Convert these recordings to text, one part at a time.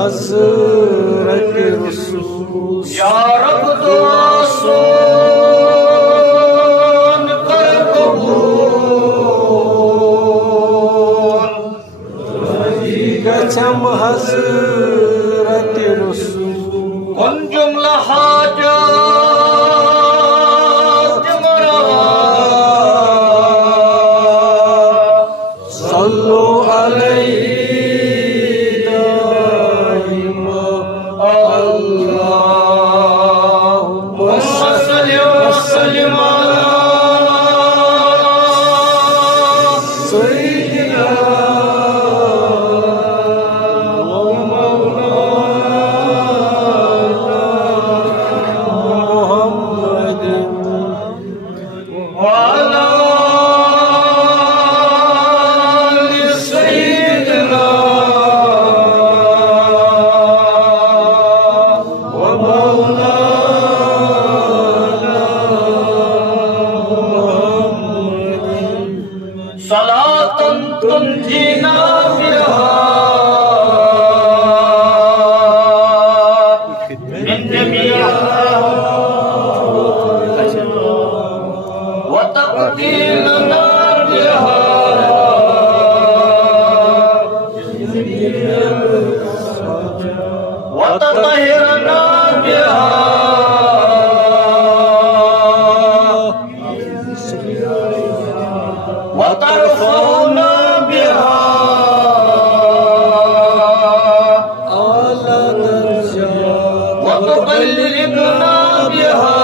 Hazreti Resul Ya Rab dosun kar kabul Geçem Hazreti Resul Kun cümle hacat mara Sallu aleyhi tunjina biha min jami'a wa taqdilana biha wa tatahhirana biha wa tarfa'una وتبلغنا بها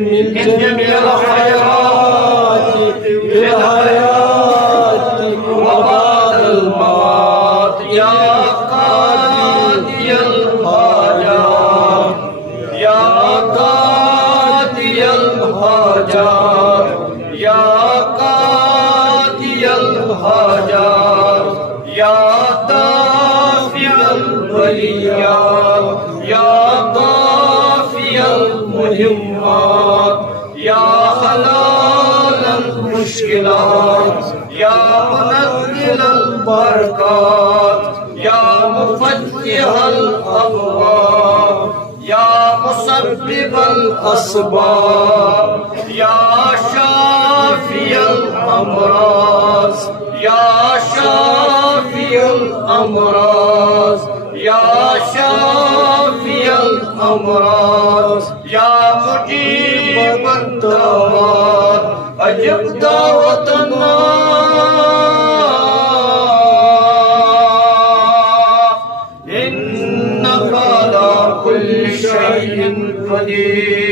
من جميع الخيرات في الحياة وبعد الموت يا قاضي الحاجات يا قاضي الحاجات يا قاضي الحاجات يا دافع البليات يا دافع المهمات يا حلال المشكلات يا منزل البركات يا مفتح الأبواب يا مسبب الأسباب يا شافي الأمراض يا شافي الأمراض يا شافي الأمراض يا مجيب الدعوات أجب دعوتنا إنك على كل شيء قدير